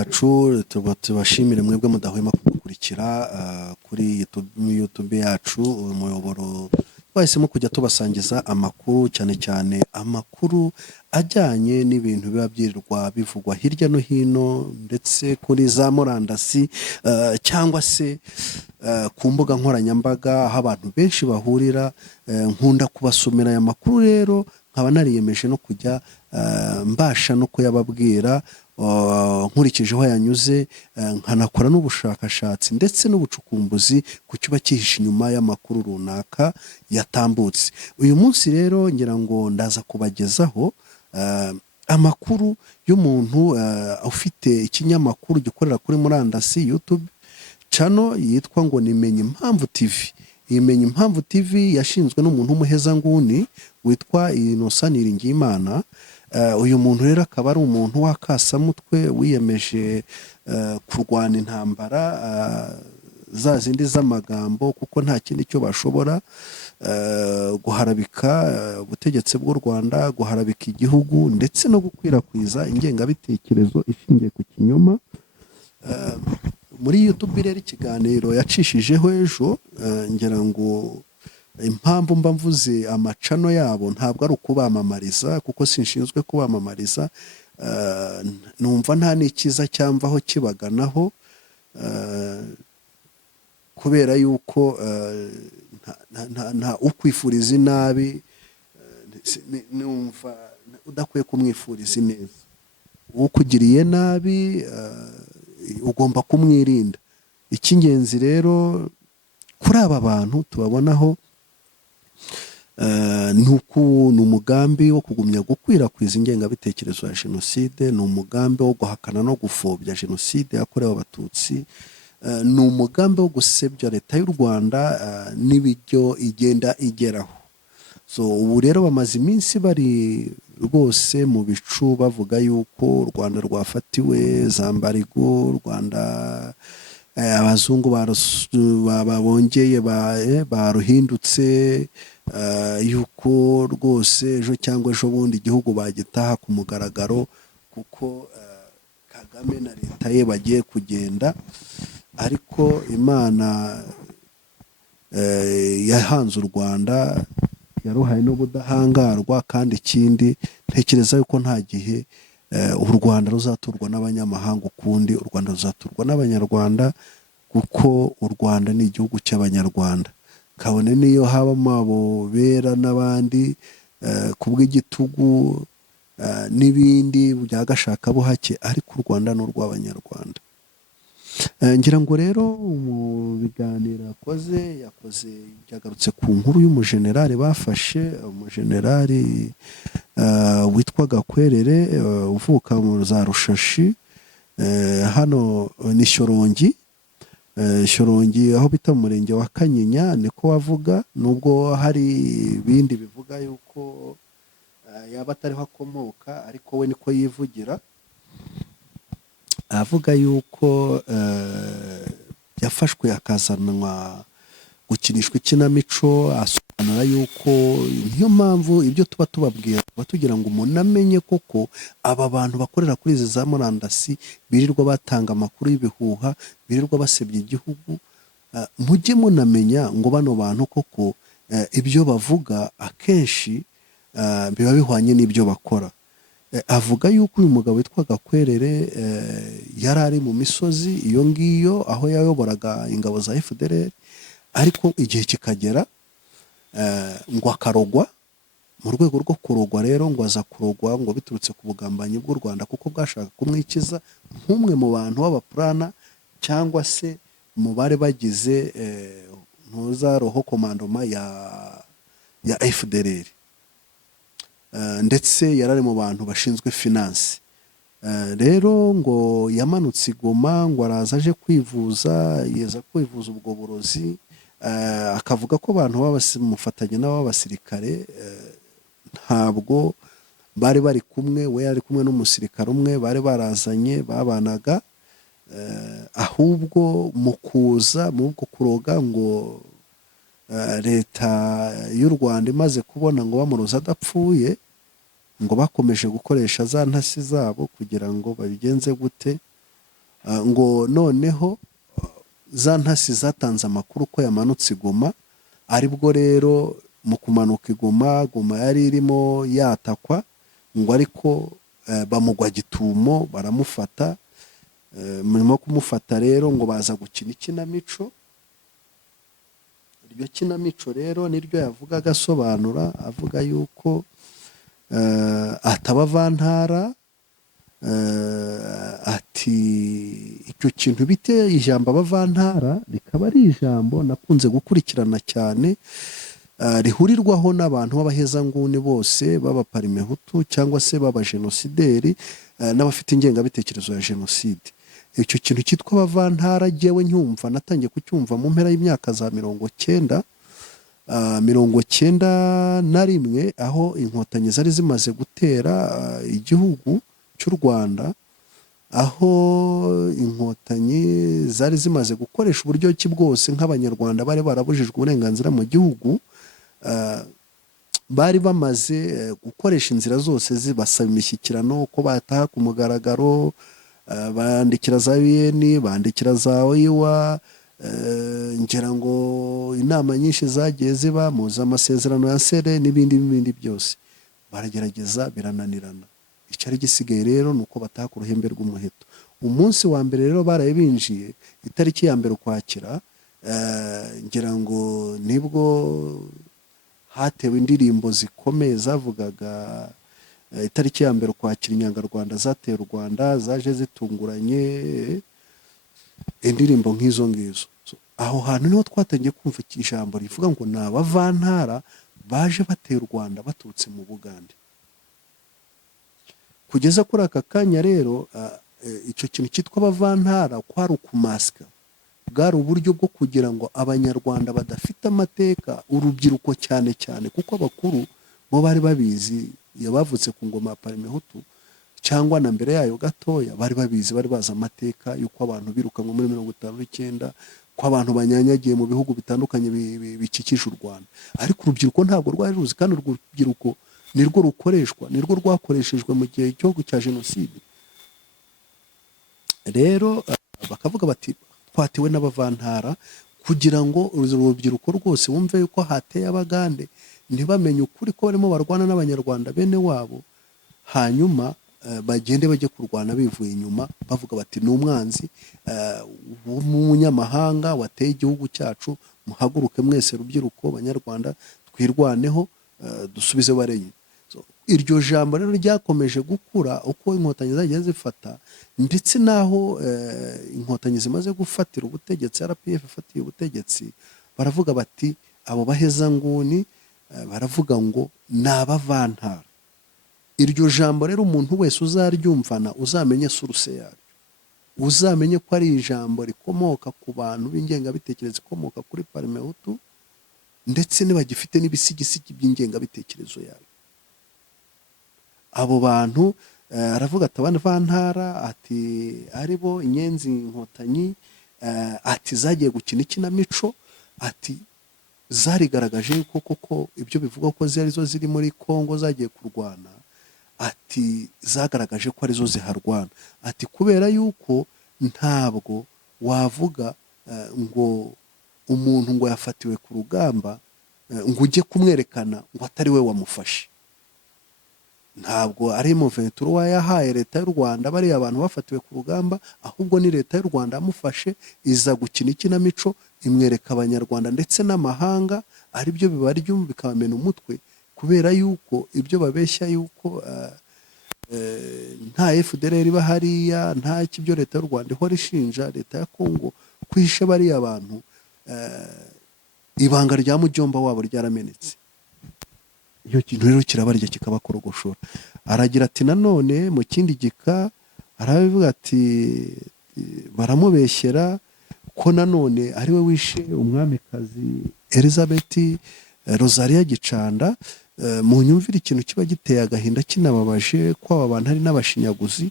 yacu tubashimire mwebwe mudahwema kudukurikira kuri YouTube yacu umuyoboro twahisemo kujya tubasangiza amakuru cyane cyane amakuru ajyanye n'ibintu biba byirirwa bivugwa hirya no hino ndetse kuri za murandasi cyangwa se ku mbuga nkoranyambaga aho abantu benshi bahurira. Nkunda kubasomera aya makuru rero nkaba nariyemeje no kujya mbasha no kuyababwira nkurikije aho yanyuze, nkanakora n'ubushakashatsi ndetse n'ubucukumbuzi ku cyuba cyihishe inyuma y'amakuru runaka yatambutse. Uyu munsi rero ngira ngo ndaza kubagezaho amakuru y'umuntu ufite ikinyamakuru gikorera kuri murandasi YouTube channel yitwa ngo Nimenye Impamvu TV. Imenye Impamvu TV yashinzwe n'umuntu w'umuhezanguni witwa Innocent Niringiyimana. Uyu muntu rero akaba ari umuntu w'akasamutwe wiyemeje kurwana intambara za zindi z'amagambo, kuko nta kindi cyo bashobora guharabika ubutegetsi bw'u Rwanda, guharabika igihugu ndetse no gukwirakwiza ingengabitekerezo ishingiye ku kinyoma. Muri YouTube rero ikiganiro yacishijeho ejo, ngira ngo impamvu mba mvuze amacano yabo ntabwo ari ukubamamariza kuko sinshinzwe kubamamariza, numva nta n'ikiza cyamvaho kibaganaho, kubera yuko nta ukwifuriza inabi numva udakwiye kumwifuriza ineza. Ukugiriye nabi ugomba kumwirinda. Icy'ingenzi rero kuri aba bantu tubabonaho ni umugambi wo kugumya gukwirakwiza ingengabitekerezo ya jenoside, ni umugambi wo guhakana no gupfobya jenoside yakorewe abatutsi, ni umugambi wo gusebya leta y'u Rwanda n'ibyo igenda igeraho. Ubu rero bamaze iminsi bari rwose mu bicu bavuga yuko u Rwanda rwafatiwe Zambarigo, u Rwanda abazungu bongeye baruhindutse, yuko rwose ejo cyangwa ejo bundi igihugu bagitaha ku mugaragaro kuko Kagame na leta ye bagiye kugenda. Ariko Imana yahanze u Rwanda, yaruhaye n'ubudahangarwa, kandi ikindi ntekereza yuko nta gihe u Rwanda ruzaturwa n'abanyamahanga ukundi. U Rwanda ruzaturwa n'abanyarwanda kuko u Rwanda ni igihugu cy'abanyarwanda, kabone niyo habamo abo bera n'abandi kubw'igitugu n'ibindi bya gashakabuhake, ariko u Rwanda ni urw'abanyarwanda. Ngira ngo rero mu biganiro yakoze byagarutse ku nkuru y'umujenerali bafashe, umujenerali witwa Gakwerere uvuka mu za Rushashi, hano ni Shyorongi aho bita mu murenge wa Kanyinya, niko wavuga, nubwo hari ibindi bivuga yuko yaba atariho akomoka, ariko we niko yivugira. Avuga yuko yafashwe akazanwa gukinishwa ikinamico, asobanura yuko niyo mpamvu ibyo tuba tubabwira tuba tugira ngo umuntu amenye koko aba bantu bakorera kuri izi za murandasi birirwa batanga amakuru y'ibihuha, birirwa basebya igihugu, mujye munamenya ngo bano bantu koko ibyo bavuga akenshi biba bihwanye n'ibyo bakora. Avuga yuko uyu mugabo witwa Gakwerere yari ari mu misozi iyo ngiyo aho yayoboraga ingabo za FDLR, ariko igihe kikagera ngo akarogwa. Mu rwego rwo kurogwa rero ngo aza kurogwa ngo biturutse ku bugambanyi bw'u Rwanda, kuko bwashaka kumwikiza nk'umwe mu bantu b'abapurana cyangwa se mu bari bagize roho komandoma ya FDLR, ndetse yarari mu bantu bashinzwe finance. Rero ngo yamanutse i Goma, ngo araza aje kwivuza, yeza kwivuza ubwo burozi, akavuga ko abantu bamufatanye n'abasirikare ntabwo bari bari kumwe, we yari kumwe n'umusirikare umwe bari barazanye babanaga, ahubwo mu kuza mu bwo kuroga ngo leta y'u Rwanda imaze kubona ngo bamuroza adapfuye, ngo bakomeje gukoresha za ntasi zabo kugira ngo babigenze gute, ngo noneho za ntasi zatanze amakuru ko yamanutse i Goma, aribwo rero mu kumanuka i Goma, Goma yari irimo yatakwa, ngo ariko bamugwa gitumo baramufata. Murimo kumufata rero ngo baza gukina ikinamico. Iryo kinamico rero niryo yavugaga asobanura, avuga yuko atabavantara, ati icyo kintu bite ijambo abavantara rikaba ari ijambo nakunze gukurikirana cyane, rihurirwaho n'abantu b'abahezanguni bose b'abaparimehutu cyangwa se b'abajenosideri n'abafite ingengabitekerezo ya jenoside. Icyo kintu cyitwa abavantara jyewe nyumva natangiye kucyumva mu mpera y'imyaka za 1991, aho inkotanyi zari zimaze gutera igihugu cy'u Rwanda, aho inkotanyi zari zimaze gukoresha uburyo ki bwose nk'abanyarwanda bari barabujijwe uburenganzira mu gihugu. Bari bamaze gukoresha inzira zose zibasaba imishyikirano, uko bataha ku mugaragaro, bandikira za UN, bandikira za OIWA, ngira ngo inama nyinshi zagiye ziba muza amasezerano ya sere n'ibindi byose baragerageza birananirana. Icyari gisigaye rero nuko bataha ku ruhembe rw'umuheto. Umunsi wa mbere rero baraye binjiye, itariki ya mbere Ukwakira, ngira ngo nibwo hatewe indirimbo zikomeye zavugaga itariki ya mbere Ukwakira Inyangarwanda zateye u Rwanda, zaje zitunguranye, indirimbo nk'izo ngizo. Aho hantu niho twatangiye kumva ijambo rivuga ngo ni abavantara baje bateye u Rwanda baturutse mu Bugande. Kugeza kuri aka kanya rero icyo kintu cyitwa abavantara kwari ukumasika, bwari uburyo bwo kugira ngo abanyarwanda badafite amateka, urubyiruko cyane cyane, kuko abakuru bo bari babizi, yabavutse ku ngoma ya Parimehutu cyangwa na mbere yayo gatoya, bari babizi, bari bazi amateka y'uko abantu birukanwe muri 59, ko abantu banyanyagiye mu bihugu bitandukanye bikikije u Rwanda. Ariko urubyiruko ntabwo rwari ruzi, kandi urwo rubyiruko nirwo rukoreshwa, nirwo rwakoreshejwe mu gihe cyo cya jenoside. Rero bakavuga bati twatewe n'abavantara, kugira ngo urubyiruko rwose wumve yuko hateye Abagande, ntibamenye ukuri ko barimo barwana n'abanyarwanda bene wabo, hanyuma bagende bajye kurwana bivuye inyuma, bavuga bati ni umwanzi w'umunyamahanga wateye igihugu cyacu, muhaguruke mwese rubyiruko banyarwanda twirwaneho, dusubize barenye. Iryo jambo rero ryakomeje gukura uko inkotanyi zagiye zifata, ndetse naho inkotanyi zimaze gufatira ubutegetsi, RPF ifatiye ubutegetsi, baravuga bati abo bahezanguni, baravuga ngo ni abavantara. Iryo jambo rero umuntu wese uzaryumvana uzamenye suruse yaryo, uzamenye ko ari ijambo rikomoka ku bantu b'ingengabitekerezo ikomoka kuri Parimehutu, ndetse ntibagifite n'ibisigisigi by'ingengabitekerezo yayo. Abo bantu aravuga ati abavantara, ati aribo inyenzi inkotanyi, ati zagiye gukina ikinamico, ati zarigaragaje yuko koko ibyo bivuga ko arizo ziri muri Kongo zagiye kurwana, ati zagaragaje ko arizo ziharwana, ati kubera yuko ntabwo wavuga ngo umuntu ngo yafatiwe ku rugamba ngo ujye kumwerekana ngo atari we wamufashe. Ntabwo ari M23 yahaye leta y'u Rwanda bariya abantu bafatiwe ku rugamba, ahubwo ni leta y'u Rwanda yamufashe, iza gukina ikinamico, imwereka abanyarwanda ndetse n'amahanga, ari byo bibaryo bikabamena umutwe, kubera yuko ibyo babeshya yuko nta FDLR iba hariya, nta kibyo leta y'u Rwanda ihora ishinja leta ya Kongo kwishe bariya abantu, ibanga rya mujyomba wabo ryaramenetse. Iyo kintu rero kirabarya kikabakorogoshora. Aragira ati nanone mu kindi gika arabivuga ati baramubeshyera ko nanone ari we wishe umwamikazi Elizabeth Rosalia Gicanda. Mu nyumvira ikintu kiba giteye agahinda kinababaje ko aba bantu ari n'abashinyaguzi,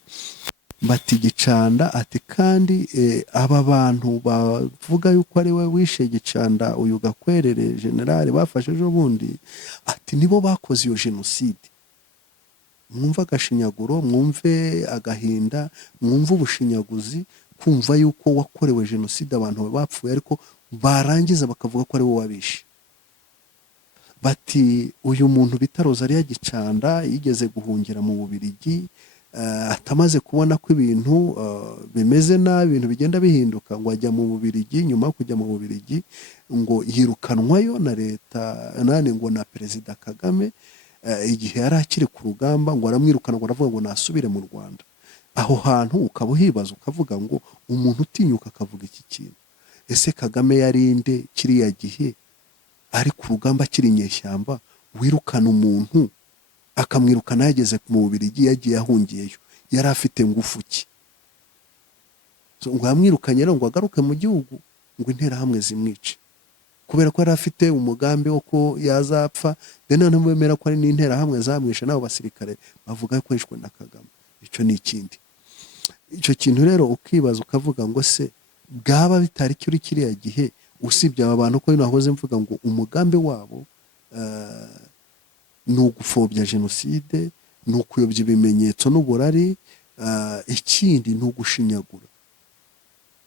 bati Gicanda, ati kandi aba bantu bavuga yuko ari we wishe Gicanda, uyu Gakwerere generale bafashe ejo bundi, ati nibo bakoze iyo jenoside. Mwumva agashinyaguro, mwumve agahinda, mwumve ubushinyaguzi kumva yuko wakorewe jenoside abantu bapfuye ariko barangiza bakavuga ko ari wowe wabishe. Bati uyu muntu bita Rosalie Gicanda yigeze guhungira mu Bubiligi, atamaze kubona ko ibintu bimeze nabi, ibintu bigenda bihinduka, ngo ajya mu Bubiligi. Nyuma yo kujya mu Bubiligi ngo yirukanwayo na leta ngo na Perezida Kagame, igihe yari akiri ku rugamba, ngo aramwirukana, ngo aravuga ngo nasubire mu Rwanda. Aho hantu ukaba uhibaza ukavuga ngo umuntu utinyuka akavuga iki kintu, ese Kagame yarinde kiriya gihe ari ku rugamba akiri inyeshyamba, wirukana umuntu akamwirukana yageze mu Bubiligi, yagiye ahungiyeyo, yari afite ngufu ki? Ngo yamwirukanye rero ngo agaruke mu gihugu, ngo interahamwe zimwice, kubera ko yari afite umugambi wo ko yazapfa. Noneho bemera ko ari n'interahamwe zamwishe, n'abo basirikare bavuga ko yishwe na Kagame. Icyo ni ikindi. Icyo kintu rero ukibaza ukavuga ngo se bwaba bitari kuri kiriya gihe, usibye aba bantu ko nahoze mvuga ngo umugambi wabo ni ugupfobya jenoside, ni ukuyobya ibimenyetso n'uburari, ikindi ni ugushinyagura,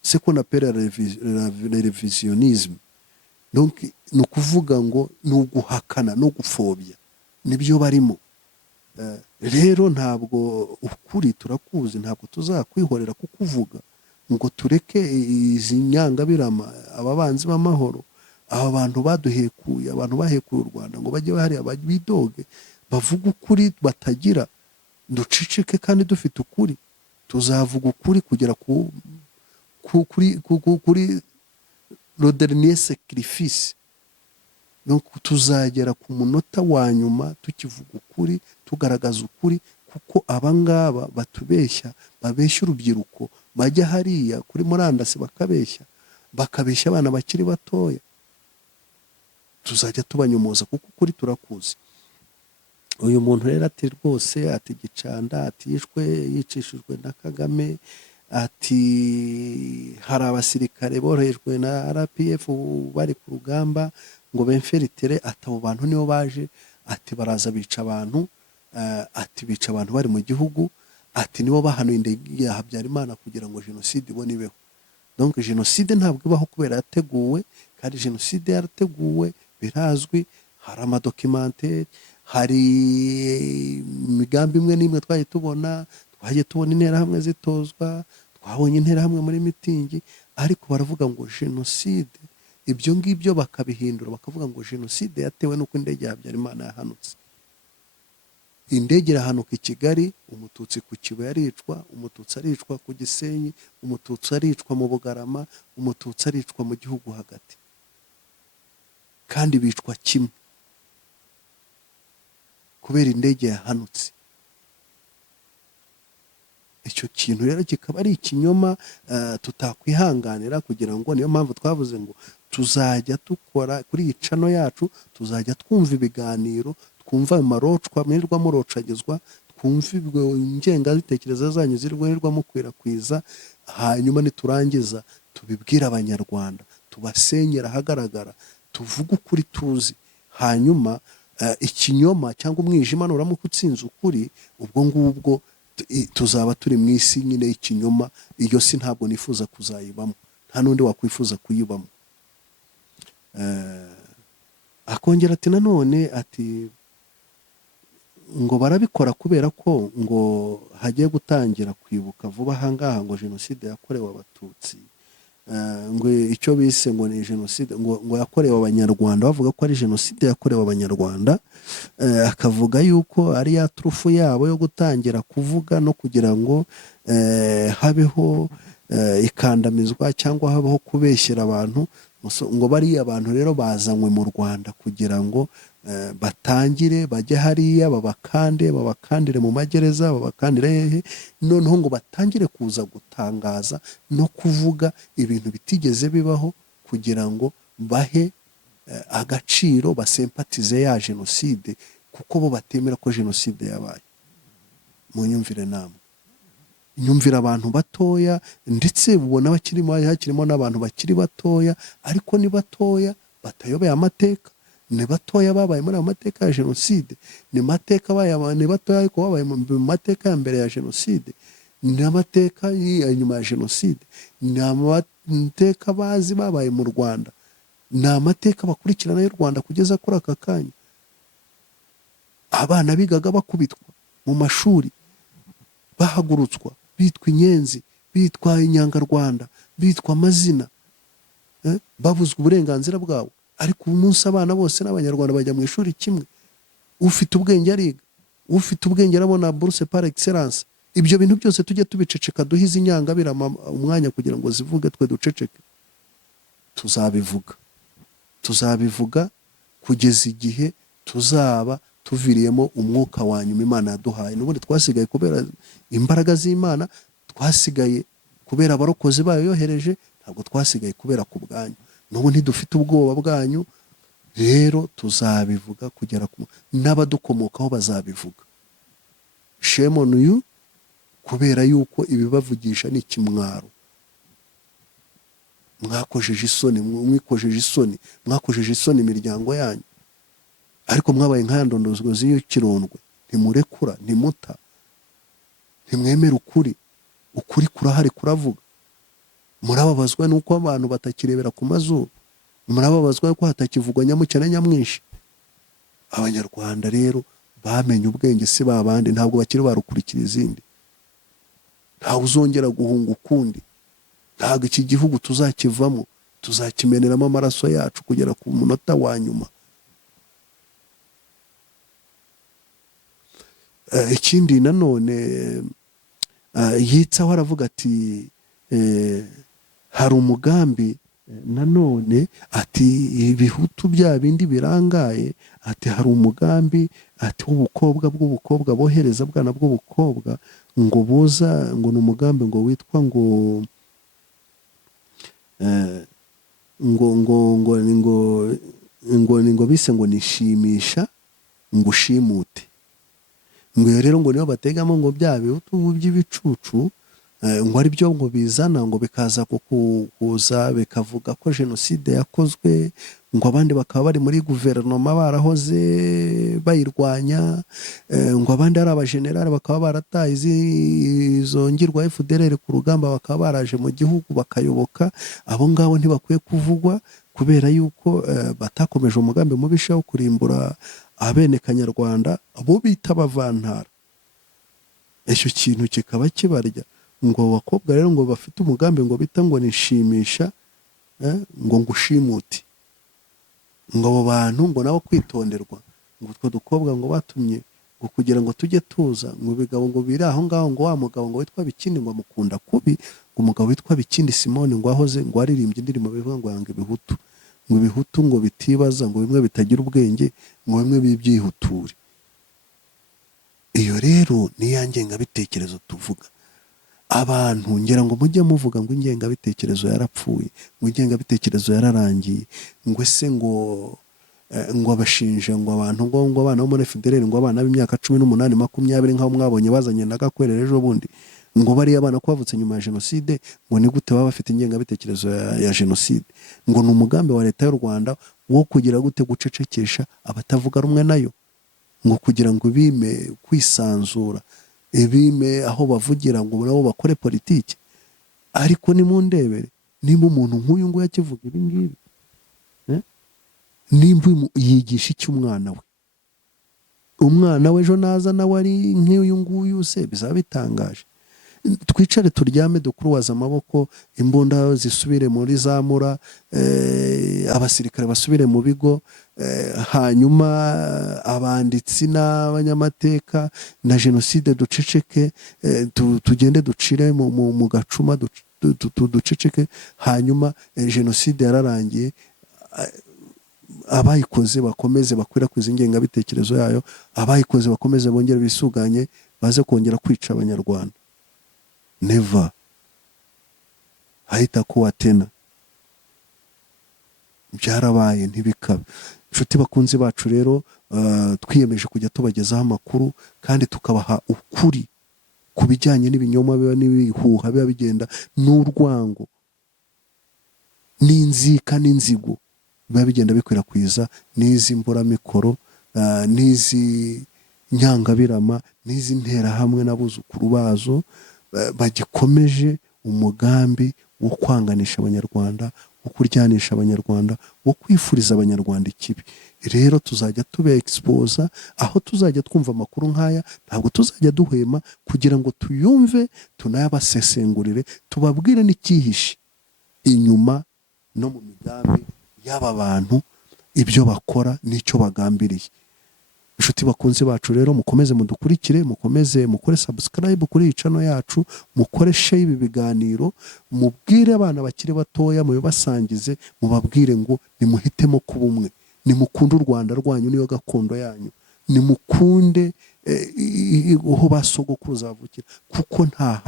c'est qu'on appelle la révisionnisme. Donc ni ukuvuga ngo ni uguhakana no gupfobya, nibyo barimo. Rero ntabwo ukuri turakuzi, ntabwo tuzakwihorera kukuvuga ngo tureke izi nyangabirama, ababanzi b'amahoro, aba bantu baduhekuye, abantu bahekuye u Rwanda, ngo bajye bahari bidoge bavuga ukuri batagira. Ducicike kandi dufite ukuri, tuzavuga ukuri kugera kuri le dernier sacrifice. Donc tuzagera ku munota wa nyuma tukivuga ukuri, tugaragaza ukuri, kuko abangaba batubeshya, babeshya urubyiruko, bajya hariya kuri murandasi bakabeshya abana bakiri batoya. Tuzajya tubanyomoza kuko ukuri turakuzi. Uyu muntu rero ati rwose, ati Gicanda atishwe yicishijwe na Kagame, ati hari abasirikare borohejwe na RPF bari ku rugamba ngo bemferitere, ati abo bantu nibo baje, ati baraza bica abantu, ati bica abantu bari mu gihugu, ati nibo bahanuye indege ya Habyarimana kugira ngo jenoside ibone ibeho. Donc jenoside ntabwo ibaho kubera yateguwe, kandi jenoside yarateguwe birazwi, hari amadocumenté, hari imigambi imwe n'imwe twagiye tubona interahamwe zitozwa, twabonye interahamwe muri mitingi, ariko baravuga ngo jenoside, ibyo ngibyo bakabihindura bakavuga ngo jenoside yatewe n'uko indege ya Habyarimana yahanutse. Indege irahanuka i Kigali, umututsi ku Kibuye aricwa, umututsi aricwa ku Gisenyi, umututsi aricwa mu Bugarama, umututsi aricwa mu gihugu hagati, kandi bicwa kimwe kubera indege yahanutse. Icyo kintu rero kikaba ari ikinyoma tutakwihanganira, kugira ngo niyo mpamvu twavuze ngo tuzajya dukora kuri iyi cano yacu, tuzajya twumva ibiganiro, twumva amarocwa mwirirwa murocagizwa, twumva ingengabitekerezo zanyu zirirwa mukwirakwiza, hanyuma niturangiza tubibwira abanyarwanda, tubasenyera ahagaragara, tuvuga ukuri tuzi. Hanyuma ikinyoma cyangwa umwijima nuramuka utsinze ukuri, ubwo ngubwo tuzaba turi mu isi nyine y'ikinyoma. Iyo si ntabwo nifuza kuzayibamo, nta n'undi wakwifuza kuyibamo. Akongera ati nanone, ati ngo barabikora kubera ko ngo hagiye gutangira kwibuka vuba ahangaha ngo jenoside yakorewe abatutsi, ngo icyo bise ngo ni jenoside ngo yakorewe abanyarwanda, bavuga ko ari jenoside yakorewe abanyarwanda. Akavuga yuko ari ya turufu yabo yo gutangira kuvuga no kugira ngo habeho ikandamizwa cyangwa habeho kubeshyera abantu, ngo bariya abantu rero bazanywe mu Rwanda kugira ngo batangire bajye hariya babakandire mu magereza, babakandire hehe, noneho ngo batangire kuza gutangaza no kuvuga ibintu bitigeze bibaho, kugira ngo bahe agaciro, basempatize ya jenoside, kuko bo batemera ko jenoside yabaye. Mu nyumvire namwe, nyumvira abantu batoya, ndetse ubona hakirimo n'abantu bakiri batoya, ariko ni batoya batayobeye amateka, ni batoya babaye muri amateka ya jenoside, ni batoya ariko babaye mu mateka ya mbere ya jenoside. ni amateka nyuma ya jenoside, ni amateka bazi babaye mu Rwanda, ni amateka bakurikirana y'u Rwanda kugeza kuri aka kanya. Abana bigaga bakubitwa mu mashuri, bahagurutswa bitwa inyenzi, bitwa inyangarwanda, bitwa amazina, babuzwa uburenganzira bwabo. Ariko uyu munsi abana bose n'Abanyarwanda bajya mu ishuri kimwe, ufite ubwenge ariga, ufite ubwenge arabona bourse par excellence. Ibyo bintu byose tujye tubiceceka, duhize inyangabira umwanya kugira ngo zivuge, twe duceceke. Tuzabivuga kugeza igihe tuzaba tuviriyemo umwuka wa nyuma Imana yaduhaye. N'ubundi twasigaye kubera imbaraga z'Imana, twasigaye kubera abarokozi bayo yohereje, ntabwo twasigaye kubera ku bwanyu. N'ubu ntidufite ubwoba bwanyu, rero tuzabivuga kugera ku n'abadukomokaho bazabivuga. Shame on you, kubera yuko ibibavugisha ni ikimwaro. Mwakojeje isoni imiryango yanyu, ariko mwabaye nk'aya ndondozwa y'ikirondwe. Ntimurekura, ntimuta, ntimwemera ukuri kurahari kuravuga. Murababazwa nuko abantu batakirebera ku mazuru, murababazwa ko hatakivugwa nyamukene nyamwinshi. Abanyarwanda rero bamenye ubwenge, si babandi, ntabwo bakiri barukurikira izindi. Ntawe uzongera guhunga ukundi, ntabwo iki gihugu tuzakivamo, tuzakimeneramo amaraso yacu kugera ku munota wa nyuma. Ikindi nanone yitsaho aravuga ati hari umugambi nanone, ati ibihutu bya bindi birangaye, ati hari umugambi, ati w'ubukobwa bohereza bwana bw'ubukobwa ngo buza, ngo ni umugambi ngo witwa ngo bise ngo nishimisha ngo ushimute. Ngo rero ngo niyo bategamo ngo bya bihutu by'ibicucu, ngo ari byo ngo bizana, ngo bikaza kuza bikavuga ko jenoside yakozwe, ngo abandi bakaba bari muri guverinoma barahoze bayirwanya, ngo abandi ari abajenerali bakaba barataye izo ngirwa FDLR ku rugamba, bakaba baraje mu gihugu bakayoboka. Abo ngabo ntibakwiye kuvugwa kubera yuko batakomeje umugambi mubisha wo kurimbura abene Kanyarwanda, abo bita abavantara. Icyo kintu kikaba kibarya. Ngo abakobwa rero ngo bafite umugambi ngo bita ngo nishimisha ngo ngushimuti. Ngo abo bantu ngo nabo kwitonderwa, ngo utwo dukobwa ngo batumye ngo kugira ngo tujye tuza, ngo bigabo ngo biri aho ngaho, ngo wa mugabo ngo witwa Bikindi ngo amukunda kubi, ngo umugabo witwa Bikindi Simone ngo ahoze ngo aririmbye indirimbo bivuga ngo yanga ibihutu, ngo ibihutu ngo bitibaza, ngo bimwe bitagira ubwenge, ngo bimwe bibyihuture. Iyo rero ni ya ngengabitekerezo tuvuga. Abantu ngira ngo mujye muvuga ngo ingengabitekerezo yarapfuye, ngo ingengabitekerezo yararangiye, ngo ese ngo abashinja ngo abantu ngo abana bo muri FDLR, ngo abana b'imyaka 18 20 nkaho mwabonye bazanye na Gakwerere ejo bundi, ngo bari abana ko bavutse nyuma ya jenoside, ngo ni gute baba bafite ingengabitekerezo ya jenoside. Ngo ni umugambi wa leta y'u Rwanda wo kugira gute gucecekesha abatavuga rumwe nayo, ngo kugira ngo bime kwisanzura, ebime aho bavugira ngo nabo bakore politiki. Ariko ni mu ndebere, nimba umuntu nk'uyu ngo yakivuga ibi ngibi, nimba yigisha iki umwana we? Umwana we ejo naza nawe ari nk'uyu nguyu, se bizaba bitangaje. Twicare turyame dukuruwaza amaboko, imbunda zisubire muri zamura, abasirikare basubire mu bigo, hanyuma abanditsi n'abanyamateka na jenoside duceceke, tugende ducire mu gacuma duceceke. Hanyuma jenoside yararangiye, abayikoze bakomeze bakwirakwiza ingengabitekerezo yayo, abayikoze bakomeze bongere bisuganye, baze kongera kwica Abanyarwanda. Never. Haitakuwa tena. Byarabaye ntibikabe. Inshuti bakunzi bacu rero, twiyemeje kujya tubagezaho amakuru kandi tukabaha ukuri ku bijyanye n'ibinyoma biba n'ibihuha biba bigenda n'urwango n'inzika n'inzigo biba bigenda bikwirakwiza n'izi mburamikoro, n'izi nyangabirama, n'izi nterahamwe n'abuzukuru bazo, bagikomeje umugambi wo kwanganisha abanyarwanda, wo kuryanisha abanyarwanda, wo kwifuriza abanyarwanda ikibi. Rero tuzajya tuba exposa, aho tuzajya twumva amakuru nk'aya ntabwo tuzajya duhwema kugira ngo tuyumve, tunayabasesengurire, tubabwire n'icyihishe inyuma no mu migambi y'aba bantu, ibyo bakora n'icyo bagambiriye. Inshuti bakunzi bacu rero, mukomeze mudukurikire, mukomeze mukore subscribe kuri iyi channel yacu, mukore share ibi biganiro, mubwire abana bakiri batoya, mubibasangize, mubabwire ngo nimuhitemo kuba umwe, nimukunde u Rwanda rwanyu niyo gakondo yanyu, nimukunde aho basogokuruza bavukira, kuko nta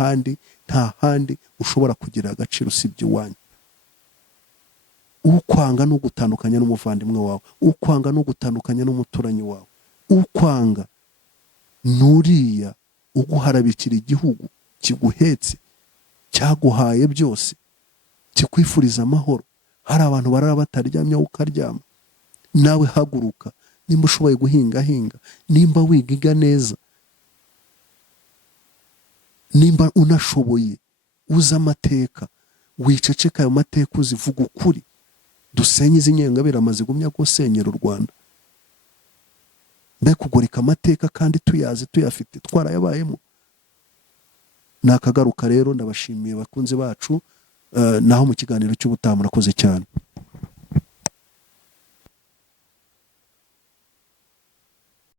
handi ushobora kugira agaciro usibye iwanyu. Ukwanga no gutandukanya n'umuvandimwe wawe, ukwanga no gutandukanya n'umuturanyi wawe, ukwanga nuriya uguharabikira igihugu kiguhetse, cyaguhaye byose, kikwifuriza amahoro. Hari abantu barara bataryamye ukaryama, nawe haguruka. Nimba ushoboye guhinga, nimba wiga neza, nimba unashoboye uzi amateka, wiceceka ayo mateka, uzivuga ukuri. Dusenye izi ngengabirama zigumya gusenyera u Rwanda. Mbe kugoreka amateka kandi tuyazi, tuyafite, twarayabayemo. Nakagaruka rero, ndabashimiye bakunzi bacu, naho mu kiganiro cy'ubutaha. Murakoze cyane.